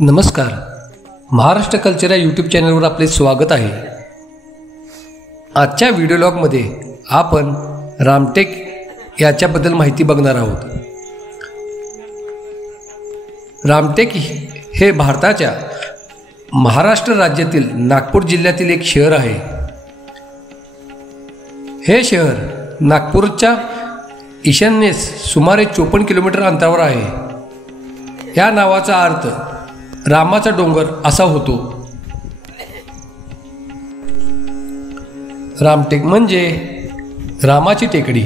नमस्कार. महाराष्ट्र कल्चर या यूट्यूब चॅनलवर आपले स्वागत आहे. आजच्या व्हिडिओ लॉगमध्ये आपण रामटेक याच्याबद्दल माहिती बघणार आहोत. रामटेक हे भारताच्या महाराष्ट्र राज्यातील नागपूर जिल्ह्यातील एक शहर आहे. हे शहर नागपूरच्या ईशान्येस सुमारे 54 किलोमीटर अंतरावर आहे. या नावाचा अर्थ रामाचा डोंगर असा होतो. रामटेक म्हणजे रामाची टेकडी.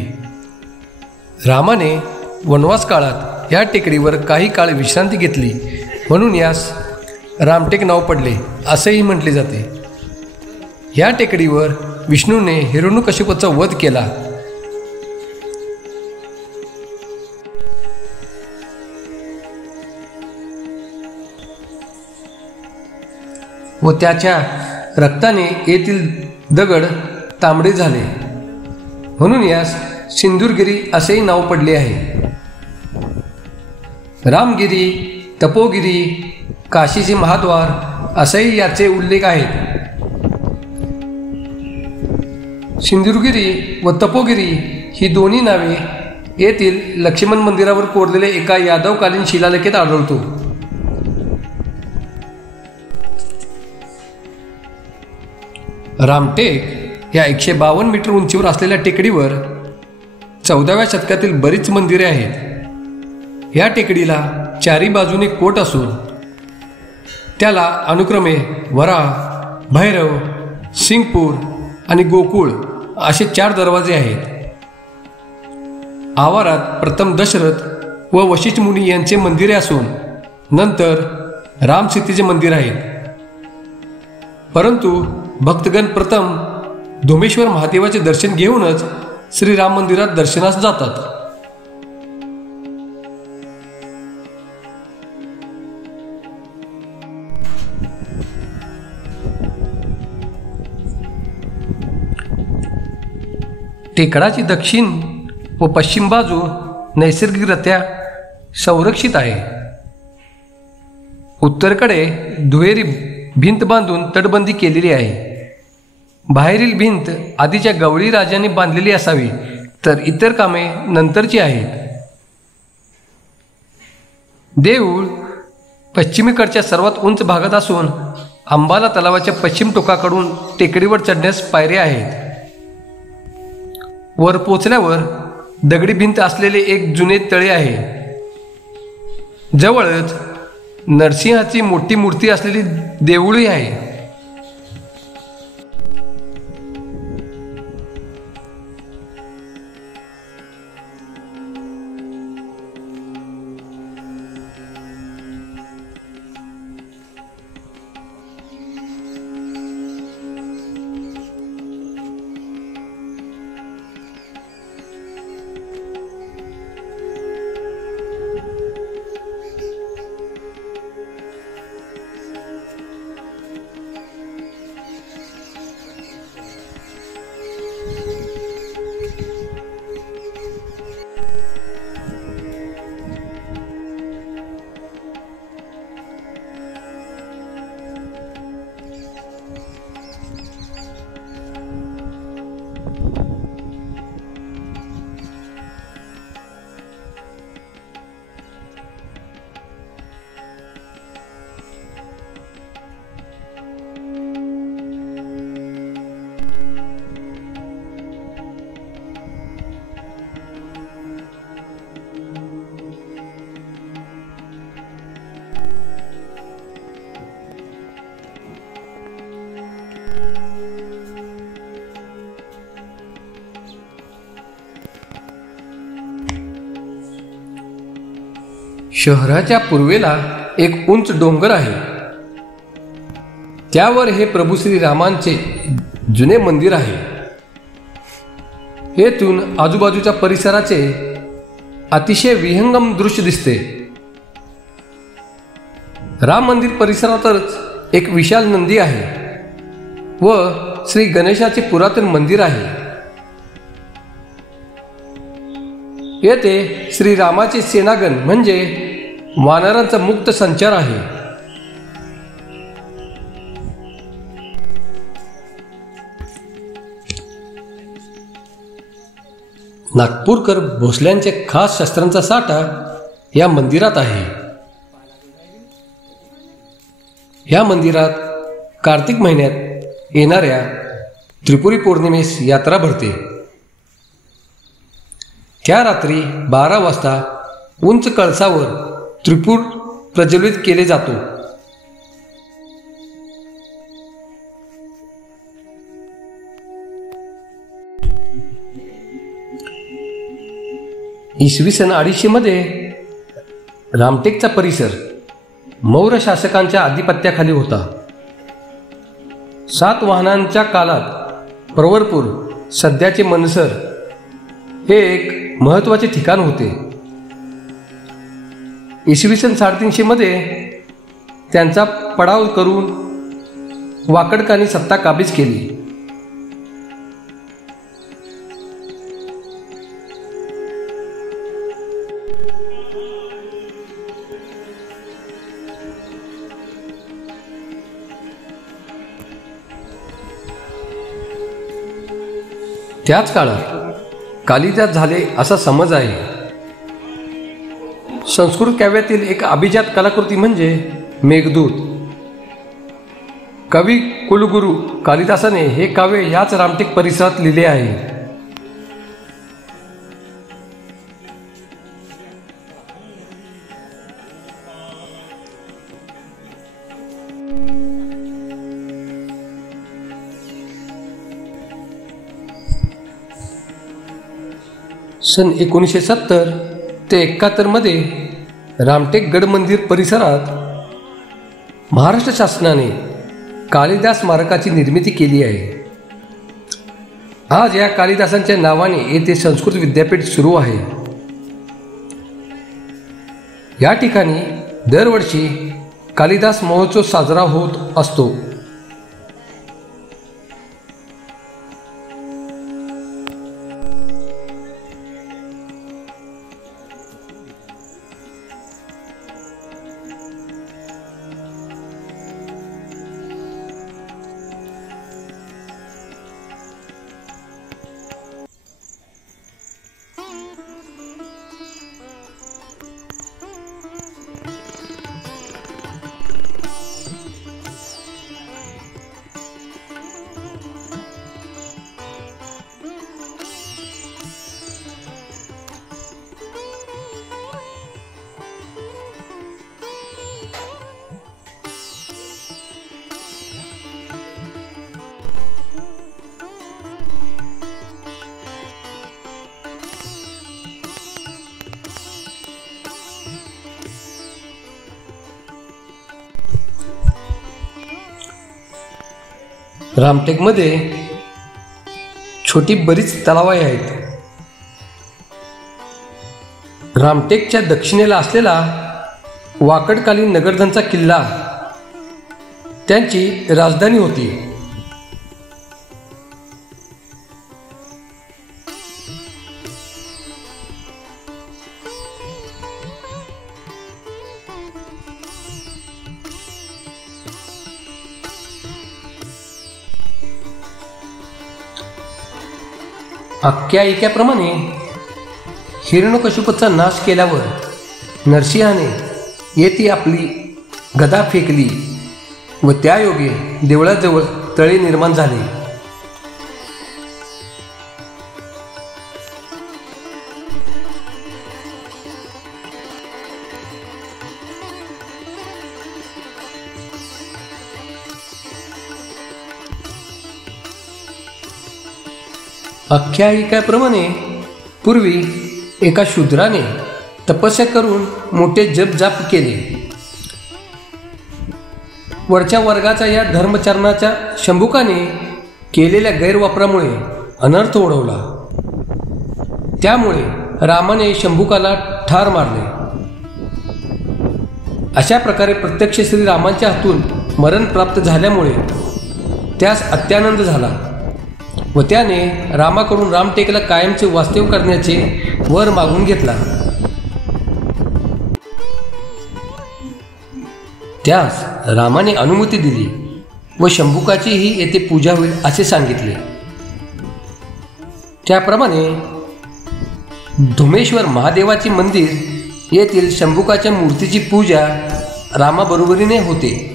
रामाने वनवास काळात या टेकडीवर काही काळ विश्रांती घेतली, म्हणून यास रामटेक नाव पडले असेही म्हटले जाते. या टेकडीवर विष्णूने हिरण्यकशिपूचा वध केला. व त्याच्या रक्ताने येथील दगड तांबडे झाले, म्हणून यास सिंदूरगिरी असेही नाव पडले आहे. रामगिरी, तपोगिरी, काशीचे महाद्वार असेही याचे उल्लेख आहेत. सिंदूरगिरी व तपोगिरी ही दोन्ही नावे येथील लक्ष्मण मंदिरावर कोरलेल्या एका यादवकालीन शिलालेखात आढळतो. रामटेक या 152 मीटर उंचीवर असलेल्या टेकडीवर 14व्या शतकातील बरीच मंदिरे आहेत. या टेकडीला चारी बाजूने कोट असून त्याला अनुक्रमे वराह, भैरव, सिंगपूर आणि गोकुळ असे 4 दरवाजे आहेत. आवारात प्रथम दशरथ व वशिष्ठ मुनी यांचे मंदिरे असून नंतर रामसीतेचे मंदिर आहेत. परंतु भक्तगण प्रथम धोमेश्वर महादेवाचे दर्शन घेऊनच श्रीराम मंदिरात दर्शनास जातात. टेकडाची दक्षिण व पश्चिम बाजू नैसर्गिकरित्या संरक्षित आहे. उत्तरेकडे दुहेरी भिंत बांधून तटबंदी केलेली आहे. बाहेरील भिंत आधीच्या गवळी राजाने बांधलेली असावी, तर इतर कामे नंतरची आहेत. देऊळ पश्चिमेकडच्या सर्वात उंच भागात असून अंबाला तलावाच्या पश्चिम टोकाकडून टेकडीवर चढण्यास पायऱ्या आहेत. वर पोचल्यावर दगडी भिंत असलेले एक जुने तळे आहे. जवळच नरसिंहाची मोठी मूर्ती असलेली देऊळही आहे. शहराच्या पूर्वेला एक उंच डोंगर आहे. त्यावर हे प्रभू श्रीरामांचे जुने मंदिर आहे. येथून आजूबाजूच्या परिसराचे अतिशय विहंगम दृश्य दिसते. राम मंदिर परिसरातच एक विशाल नंदी आहे व श्री गणेशाचे पुरातन मंदिर आहे. येथे श्रीरामाचे सेनागण म्हणजे वानरांचा मुक्त संचार आहे. नागपूरकर भोसल्यांचे खास शस्त्रांचा साठा या मंदिरात आहे. या मंदिरात कार्तिक महिन्यात येणाऱ्या त्रिपुरी पौर्णिमेस यात्रा भरते. त्या रात्री 12 वाजता उंच कळसावर त्रिपूर प्रज्वलित केले जातो. इसवी सन 250 मध्ये रामटेकचा परिसर मौर्य शासकांच्या आधिपत्याखाली होता. सातवाहनांच्या काळात प्रवरपूर, सध्याचे मनसर हे एक महत्त्वाचे ठिकाण होते. इसवी सन 350 मध्ये त्यांचा पडाव करून वाकडकांनी सत्ता काबीज केली. त्याच काळात कालिदास झाले असा समज आहे. संस्कृत काव्यातील एक अभिजात कलाकृती म्हणजे मेघदूत. कवी कुलगुरू कालिदासाने हे काव्य याच रामटेक परिसरात लिहिले आहे. सन 1970 ते 71 मध्ये रामटेक गड मंदिर परिसरात महाराष्ट्र शासनाने कालिदास स्मारकाची निर्मिती केली आहे. आज या कालिदासांच्या नावाने येथे संस्कृत विद्यापीठ सुरू आहे. या ठिकाणी दरवर्षी कालिदास महोत्सव साजरा होत असतो. रामटेकमध्ये छोटी बरीच तलावे आहेत. रामटेकच्या दक्षिणेला असलेला वाकडकालीन नगरधनचा किल्ला त्यांची राजधानी होती. आख्यायिकेप्रमाणे हिरण्यकशिपूचा नाश केल्यावर नरसिंहाने येथे आपली गदा फेकली व त्यायोगे देवळाजवळ तळे निर्माण झाले. आख्यायिकेप्रमाणे पूर्वी एका शूद्राने तपस्या करून मोठे जपजाप केले. वरच्या वर्गाचा या धर्मचरणाच्या शंभुकाने केलेल्या गैरवापरामुळे अनर्थ ओढवला. त्यामुळे रामाने शंभुकाला ठार मारले. अशा प्रकारे प्रत्यक्ष श्रीरामांच्या हातून मरण प्राप्त झाल्यामुळे त्यास अत्यानंद झाला व त्याने रामाकडून रामटेकला कायमचे वास्तव्य करण्याचे वर मागून घेतला. त्यास रामाने अनुमती दिली व शंभुकाचीही येथे पूजा होईल असे सांगितले. त्याप्रमाणे धुमेश्वर महादेवाचे मंदिर येथील शंभुकाच्या मूर्तीची पूजा रामाबरोबरीने होते.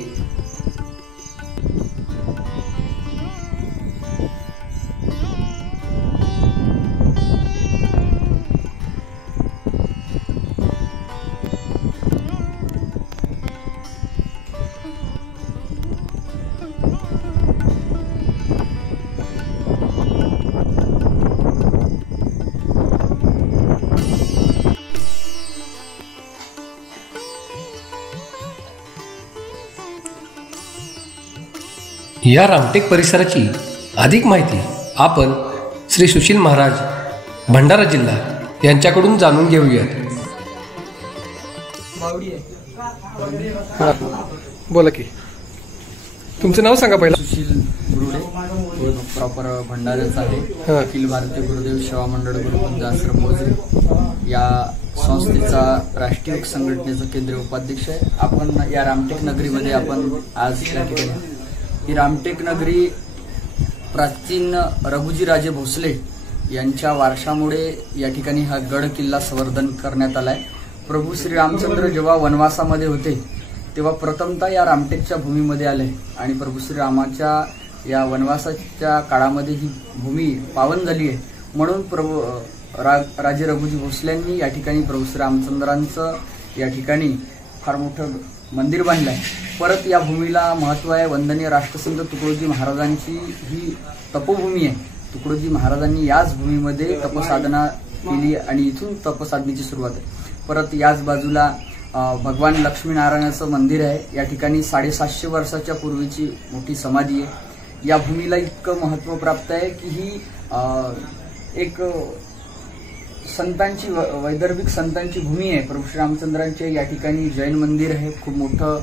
या रामटेक परिसराची अधिक माहिती आपण श्री सुशील महाराज, भंडारा जिल्हा यांच्याकडून जाणून घेऊयात. बोला की, तुमचं नाव सांगा पहिला. सुशील गुरुडे, प्रॉपर भंडाऱ्याचा आहे. अखिल भारतीय गुरुदेव सेवा मंडळ गुरुकुंज आश्रम मोजरी या संस्थेचा राष्ट्रीय संघटनेचा केंद्रीय उपाध्यक्ष आहे. आपण या रामटेक नगरीमध्ये आपण आज या ठिकाणी, ही रामटेक नगरी प्राचीन रघुजी राजे भोसले यांच्या वारशामुळे या ठिकाणी हा गड किल्ला संवर्धन करण्यात आलाय. प्रभू श्री रामचंद्र जेव्हा वनवासामध्ये होते तेव्हा प्रथमतः या रामटेकच्या भूमीमध्ये आले आणि प्रभू श्रीरामाच्या या वनवासाच्या काळामध्ये ही भूमी पावन झाली आहे. म्हणून राजे रघुजी भोसल्यांनी या ठिकाणी प्रभू श्री रामचंद्रांचं या ठिकाणी फार मोठं मंदिर बांधलं आहे. परत या भूमीला महत्त्व आहे. वंदनीय राष्ट्रसंत तुकडोजी महाराजांची ही तपोभूमी आहे. तुकडोजी महाराजांनी याच भूमीमध्ये तपसाधना केली आणि इथून तपसाधनेची सुरुवात आहे. परत याच बाजूला भगवान लक्ष्मीनारायणाचं मंदिर आहे. या ठिकाणी 750 वर्षाच्या पूर्वीची मोठी समाधी आहे. या भूमीला इतकं महत्त्व प्राप्त आहे की ही एक संतांची, वैदर्भिक संतांची भूमी आहे. प्रभू श्रीरामचंद्रांचे या ठिकाणी जैन मंदिर आहे, खूप मोठं,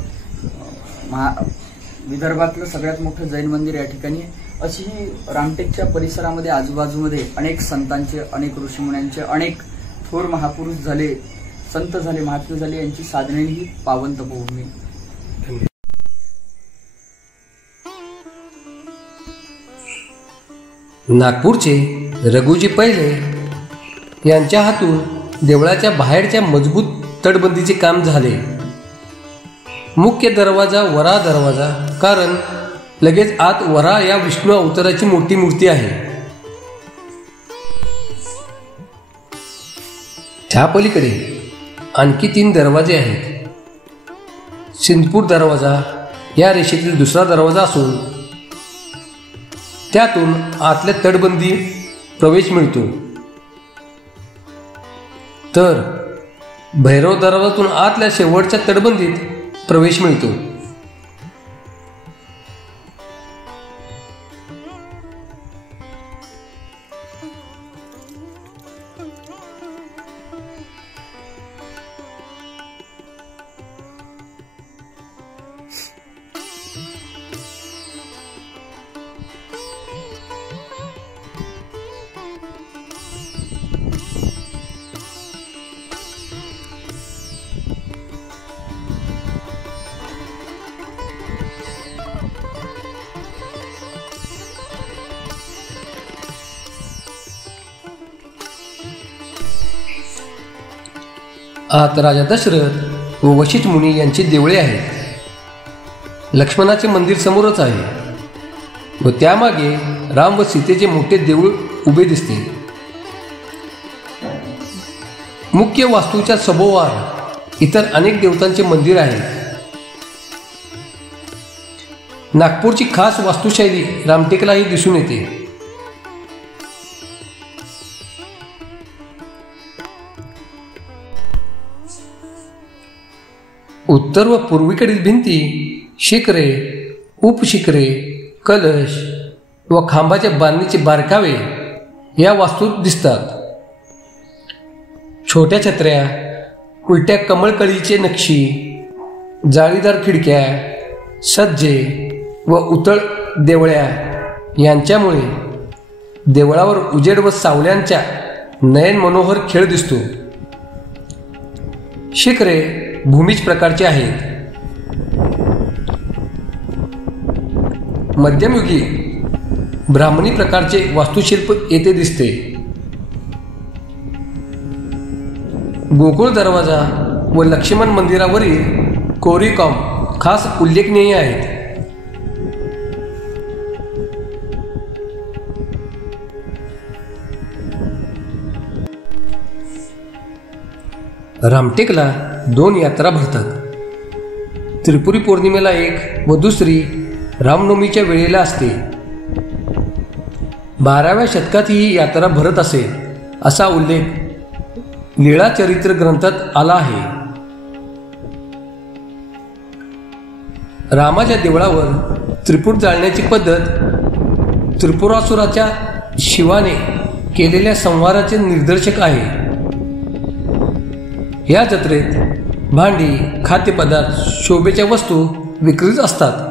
विदर्भातलं सगळ्यात मोठं जैन मंदिर या ठिकाणी आहे. अशी ही रामटेकच्या परिसरामध्ये आजूबाजूमध्ये अनेक संतांचे, अनेक ऋषीमुन्यांचे, अनेक थोर महापुरुष झाले, संत झाले, महात्मे झाले, यांची साधने ही पावन तपोभूमी. नागपूरचे रघुजी पहिले यांच्या हातून देवळाच्या बाहेरच्या मजबूत तटबंदीचे काम झाले. मुख्य दरवाजा वराह दरवाजा, कारण लगेच आत वराह या विष्णू अवताराची मोठी मूर्ती आहे. त्या पलीकडे आणखी 3 दरवाजे आहेत. सिंदपूर दरवाजा या रेषेतील दुसरा दरवाजा असून त्यातून आतल्या तटबंदी प्रवेश मिळतो. तर भैरव दरवाजातून आतल्या शेवटच्या तटबंदीत प्रवेश मिळतो. आत राजा दशरथ व वशिष्ठ मुनी यांची देवळे आहेत. लक्ष्मणाचे मंदिर समोरच आहे व त्यामागे राम व सीतेचे मोठे देऊळ उभे दिसते. मुख्य वास्तूच्या सभोवार इतर अनेक देवतांचे मंदिर आहे. नागपूरची खास वास्तुशैली रामटेकलाही दिसून येते. उत्तर व पूर्वेकडील भिंती शिखरे, उपशिखरे, कलश व खांबाच्या बांधणीचे बारकावे या वास्तूत दिसतात. छोट्या छत्र्या, उलट्या कमळकळीचे नक्षी, जाळीदार खिडक्या, सज्जे व उतळ देवळ्या यांच्यामुळे देवळावर उजेड व सावल्यांच्या नयन मनोहर खेळ दिसतो. शिखरे भूमीज प्रकारचे आहेत. मध्यमयुगी ब्राह्मणी प्रकारचे वास्तुशिल्प येथे दिसते. गोकुळ दरवाजा व लक्ष्मण मंदिरावरील कोरीकॉम खास उल्लेखनीय आहेत. रामटेकला 2 यात्रा भरतात. त्रिपुरी पौर्णिमेला एक व दुसरी रामनवमीच्या वेळेला असते. 12व्या शतकात ही यात्रा भरत असे असा उल्लेख लीळा चरित्र ग्रंथात आला आहे. रामाच्या देवळावर त्रिपूर जाळण्याची पद्धत त्रिपुरासुराच्या शिवाने केलेल्या संहाराचे निदर्शक आहे. या जत्रेत भांडी, खाद्यपदार्थ, शोभेच्या वस्तू विक्रीत असतात.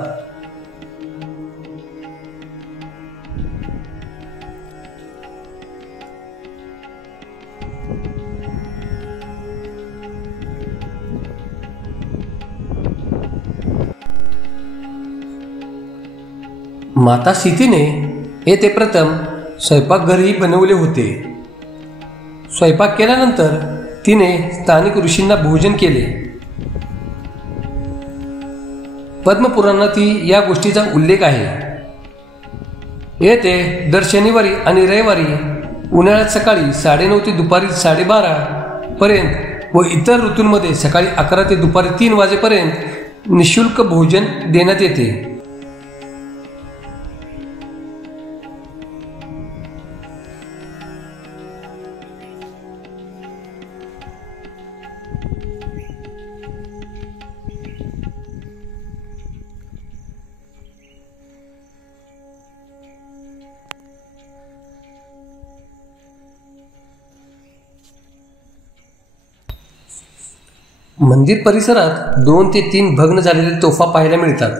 माता सीतेने येथे प्रथम स्वयंपाकघरही बनवले होते. स्वयंपाक केल्यानंतर तिने स्थानिक ऋषींना भोजन केले. पद्मपुराणातही या गोष्टीचा उल्लेख आहे. येथे दर शनिवारी आणि रविवारी उन्हाळ्यात सकाळी 9:30 ते दुपारी 12:30 पर्यंत व इतर ऋतूंमध्ये सकाळी 11 ते दुपारी 3 वाजेपर्यंत निःशुल्क भोजन देण्यात येते. मंदिर परिसरात 2 ते 3 भग्न झालेले तोफा पाहायला मिळतात.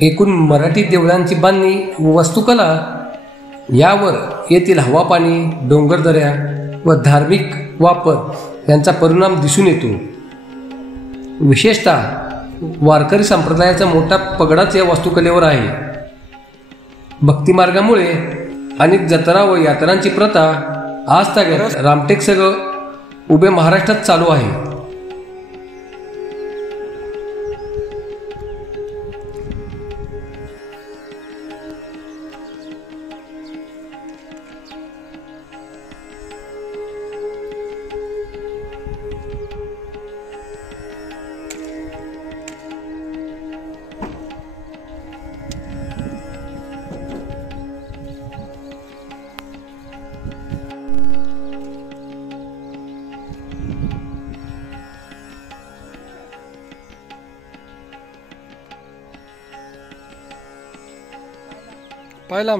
एकूण मराठी देवळांची बांधणी व वास्तुकला यावर येथील हवा पाणी, डोंगरदऱ्या व धार्मिक वापर यांचा परिणाम दिसून येतो. विशेषतः वारकरी संप्रदायाचा मोठा पगडाच या वास्तुकलेवर आहे. भक्तिमार्गामुळे अनेक जत्रा व यात्रांची प्रथा आज तागायत रामटेकसह उभे महाराष्ट्रात चालू आहे. पाहिला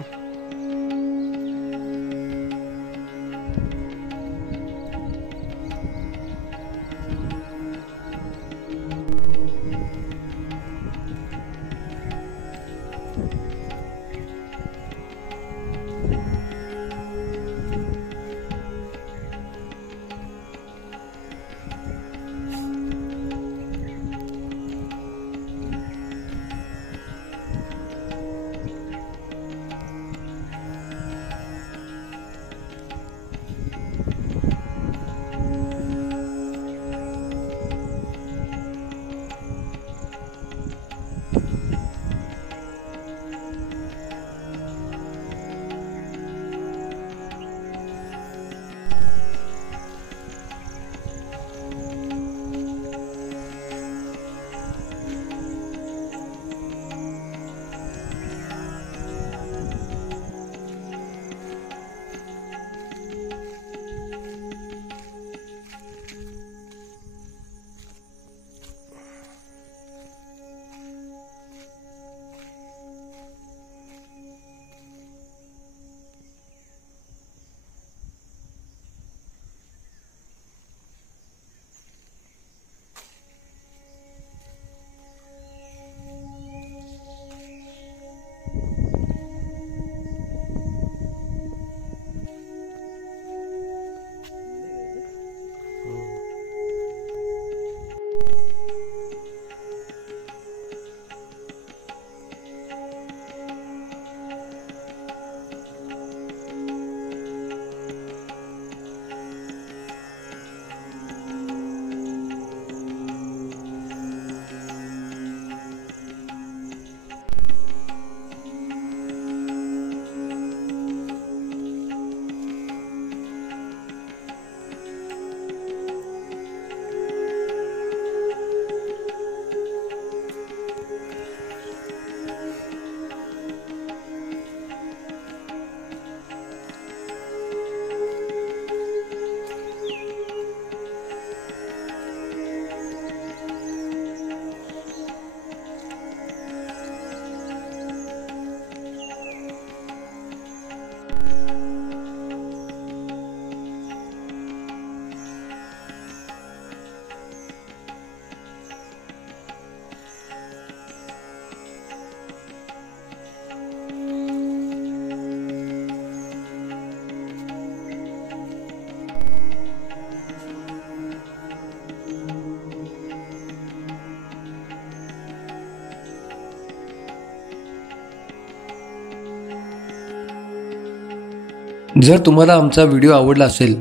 जर तुम्हाला आमचा व्हिडिओ आवडला असेल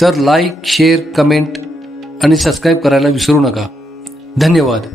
तर लाईक, शेअर, कमेंट आणि सबस्क्राईब करायला विसरू नका. धन्यवाद.